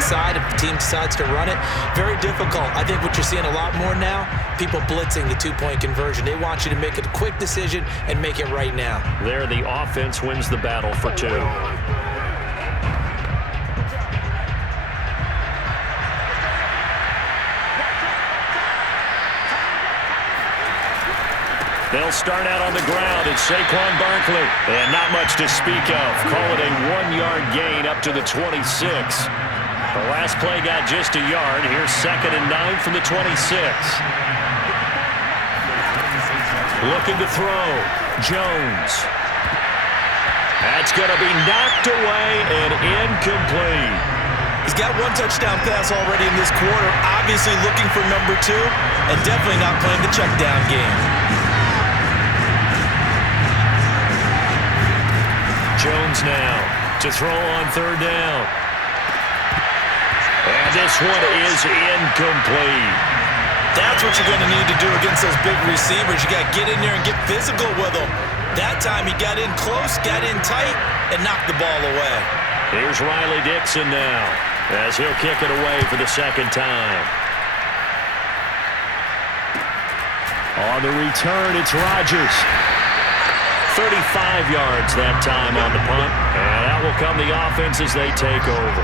inside if the team decides to run it. Very difficult. I think what you're seeing a lot more now, people blitzing the two-point conversion. They want you to make a quick decision and make it right now. There, the offense wins the battle for two. They'll start out on the ground. It's Saquon Barkley. And not much to speak of. Call it a 1-yard gain up to the 26. The last play got just a yard. Here's 2nd and 9 from the 26. Looking to throw. Jones. That's going to be knocked away and incomplete. He's got one touchdown pass already in this quarter. Obviously looking for number 2 and definitely not playing the check down game. Jones now to throw on 3rd down. And this one is incomplete. That's what you're going to need to do against those big receivers. You got to get in there and get physical with them. That time he got in close, got in tight, and knocked the ball away. Here's Riley Dixon now as he'll kick it away for the 2nd time. On the return, it's Rodgers. 35 yards that time on the punt. And out will come the offense as they take over.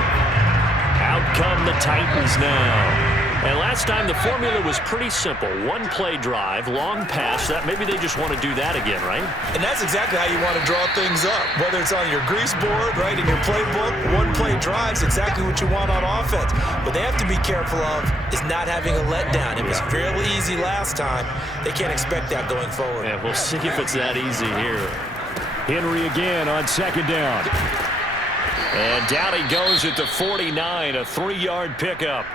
Out come the Titans now. And last time the formula was pretty simple. One-play drive, long pass. That maybe they just want to do that again, right? And that's exactly how you want to draw things up. Whether it's on your grease board, right, in your playbook, one-play drive's exactly what you want on offense. What they have to be careful of is not having a letdown. It was fairly easy last time. They can't expect that going forward. Yeah, we'll see if it's that easy here. Henry again on 2nd down. And down he goes at the 49, a 3-yard pickup.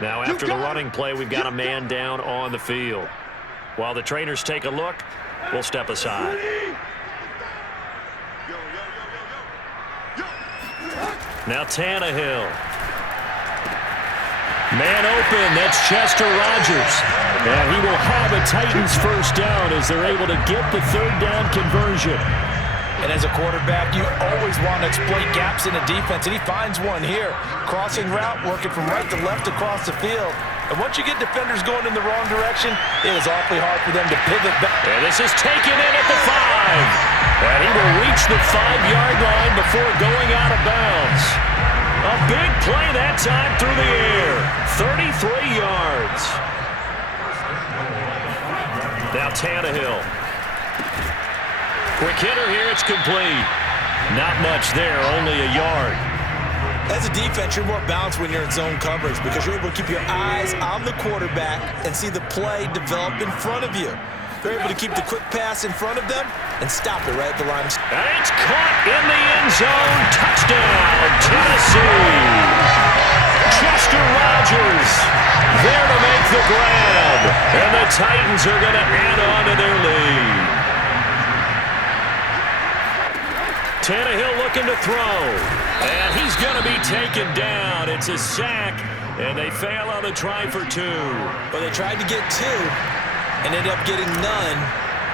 Now after the running play, we've got a man down on the field. While the trainers take a look, we'll step aside. Now Tannehill. Man open, that's Chester Rogers. And he will have a Titans first down as they're able to get the 3rd down conversion. And as a quarterback, you always want to exploit gaps in the defense, and he finds one here. Crossing route, working from right to left across the field. And once you get defenders going in the wrong direction, it is awfully hard for them to pivot back. And this is taken in at the 5. And he will reach the 5-yard line before going out of bounds. A big play that time through the air. 33 yards. Now Tannehill. Quick hitter here, it's complete. Not much there, only a yard. As a defense, you're more balanced when you're in zone coverage because you're able to keep your eyes on the quarterback and see the play develop in front of you. They're able to keep the quick pass in front of them and stop it right at the line. And it's caught in the end zone. Touchdown, Tennessee. Chester Rogers there to make the grab. And the Titans are going to add on to their lead. Tannehill looking to throw. And he's going to be taken down. It's a sack. And they fail on the try for 2. Well, they tried to get 2 and ended up getting none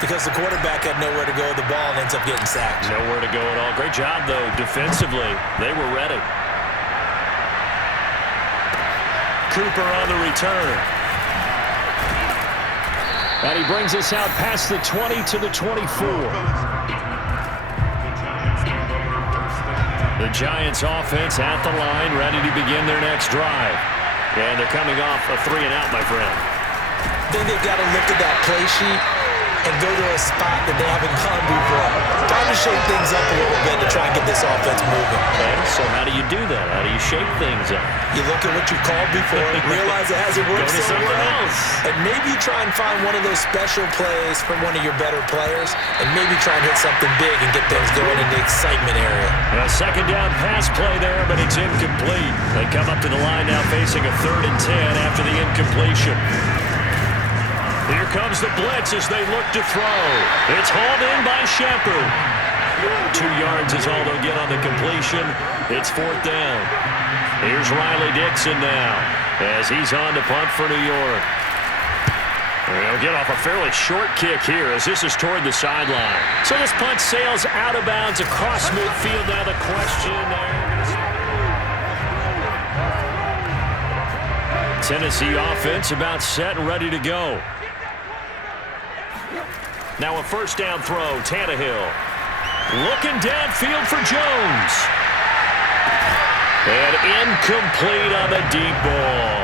because the quarterback had nowhere to go with the ball and ends up getting sacked. Nowhere to go at all. Great job, though, defensively. They were ready. Cooper on the return. And he brings us out past the 20 to the 24. The Giants offense at the line, ready to begin their next drive. And they're coming off a 3-and-out, my friend. Then they've got to look at that play sheet and go to a spot that they haven't gone before. Time to shake things up a little bit to try and get this offense moving. Okay, so how do you do that? How do you shake things up? You look at what you called before, realize it hasn't worked so well, and maybe try and find one of those special plays from one of your better players, and maybe try and hit something big and get things going in the excitement area. A 2nd down pass play there, but it's incomplete. They come up to the line now facing a 3rd and 10 after the incompletion. Here comes the blitz as they look to throw. It's hauled in by Shepard. 2 yards is all they'll get on the completion. It's 4th down. Here's Riley Dixon now as he's on to punt for New York. And he'll get off a fairly short kick here as this is toward the sideline. So this punt sails out of bounds across midfield. Now the question there. Tennessee offense about set and ready to go. Now a first down throw, Tannehill. Looking downfield for Jones. And incomplete on the deep ball.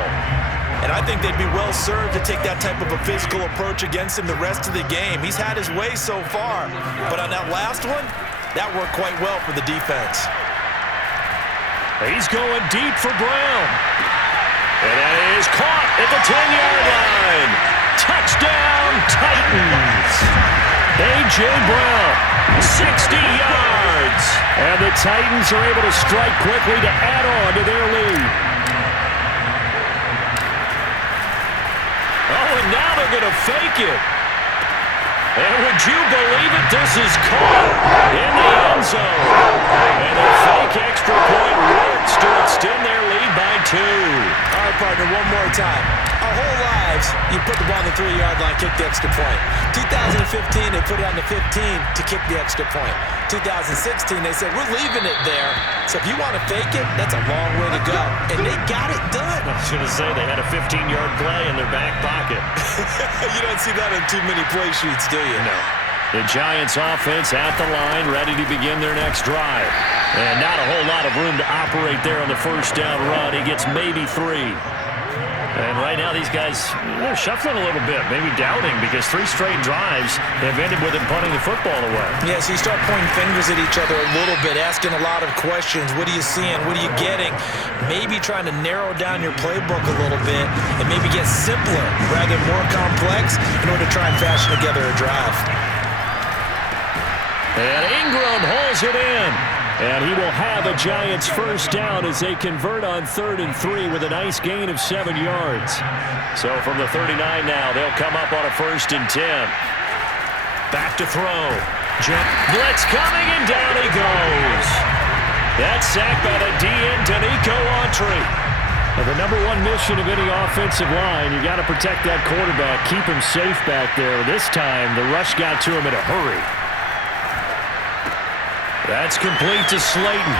And I think they'd be well served to take that type of a physical approach against him the rest of the game. He's had his way so far. But on that last one, that worked quite well for the defense. He's going deep for Brown. And that is caught at the 10-yard line. Touchdown, Titans. A.J. Brown, 60 yards. And the Titans are able to strike quickly to add on to their lead. Oh, and now they're going to fake it. And would you believe it? This is caught in the end zone. And the fake extra point works to extend their lead by 2. All right, partner, one more time. Our whole lives, you put the ball on the 3-yard line, kick the extra point. 2015, they put it on the 15 to kick the extra point. 2016, they said, we're leaving it there. So if you want to fake it, that's a long way to go. And they got it done. I was going to say, they had a 15-yard play in their back pocket. You don't see that in too many play sheets, do you? No. The Giants offense at the line, ready to begin their next drive. And not a whole lot of room to operate there on the first down run. He gets maybe 3. And right now these guys, they're shuffling a little bit, maybe doubting, because 3 straight drives have ended with them punting the football away. Yeah, so you start pointing fingers at each other a little bit, asking a lot of questions. What are you seeing? What are you getting? Maybe trying to narrow down your playbook a little bit and maybe get simpler rather than more complex in order to try and fashion together a drive. And Ingram hauls it in. And he will have a Giants first down as they convert on 3rd and 3 with a nice gain of 7 yards. So from the 39 now, they'll come up on a 1st and 10. Back to throw. Blitz coming, and down he goes. That's sacked by the DN, Danico Autry. Now, the number one mission of any offensive line, you got to protect that quarterback, keep him safe back there. This time, the rush got to him in a hurry. That's complete to Slayton.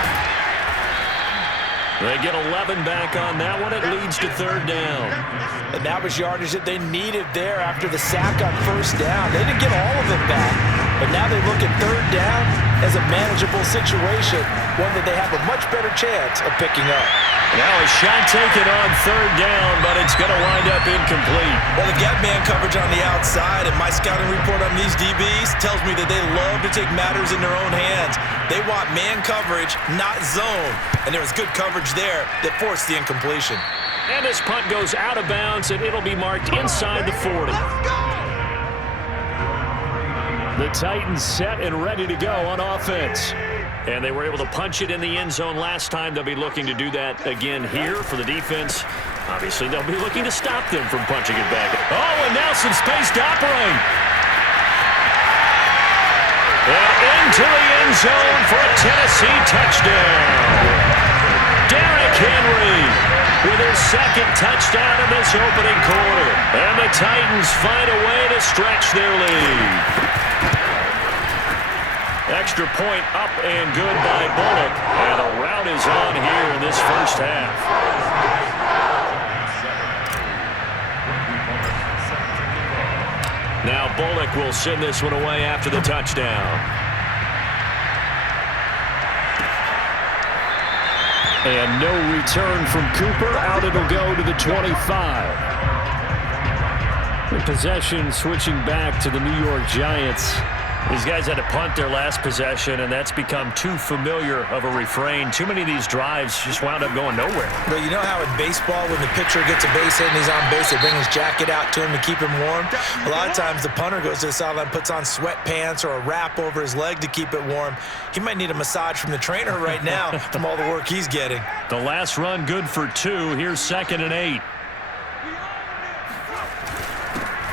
They get 11 back on that one. It leads to 3rd down. And that was yardage that they needed there after the sack on 1st down. They didn't get all of it back, but now they look at 3rd down as a manageable situation, one that they have a much better chance of picking up. Now a shot taken on 3rd down, but it's going to wind up incomplete. Well, they got man coverage on the outside, and my scouting report on these DBs tells me that they love to take matters in their own hands. They want man coverage, not zone. And there was good coverage there that forced the incompletion. And this punt goes out of bounds, and it'll be marked inside the 40. The Titans set and ready to go on offense. And they were able to punch it in the end zone last time. They'll be looking to do that again here for the defense. Obviously, they'll be looking to stop them from punching it back. Oh, and now some space to operate. And into the end zone for a Tennessee touchdown. Derrick Henry with his 2nd touchdown in this opening quarter. And the Titans find a way to stretch their lead. Extra point up and good by Bullock. And a rout is on here in this first half. Now Bullock will send this one away after the touchdown. And no return from Cooper. Out it'll go to the 25. The possession switching back to the New York Giants. These guys had to punt their last possession, and that's become too familiar of a refrain. Too many of these drives just wound up going nowhere. But you know how in baseball, when the pitcher gets a base hit and he's on base, they bring his jacket out to him to keep him warm? A lot of times the punter goes to the sideline, puts on sweatpants or a wrap over his leg to keep it warm. He might need a massage from the trainer right now from all the work he's getting. The last run good for 2. Here's 2nd and 8.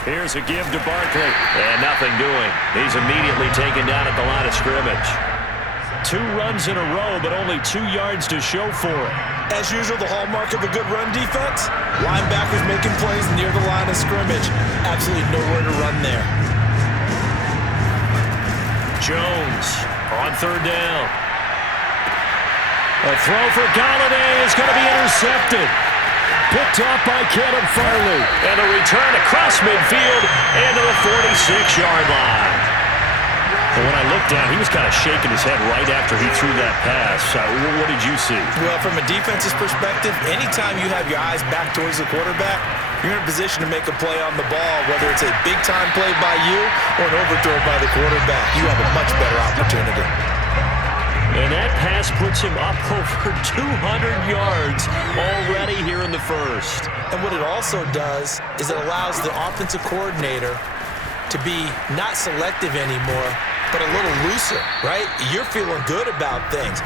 Here's a give to Barkley. And nothing doing. He's immediately taken down at the line of scrimmage. 2 runs in a row, but only 2 yards to show for it. As usual, the hallmark of a good run defense, linebackers making plays near the line of scrimmage. Absolutely nowhere to run there. Jones on 3rd down. A throw for Galladay is going to be intercepted. picked off by Caleb Farley. And a return across midfield and to the 46-yard line. And when I looked down, he was kind of shaking his head right after he threw that pass. What did you see? Well, from a defense's perspective, anytime you have your eyes back towards the quarterback, you're in a position to make a play on the ball, whether it's a big-time play by you or an overthrow by the quarterback. You have a much better opportunity. And that pass puts him up over 200 yards already here in the first. And what it also does is it allows the offensive coordinator to be not selective anymore, but a little looser, right? You're feeling good about things.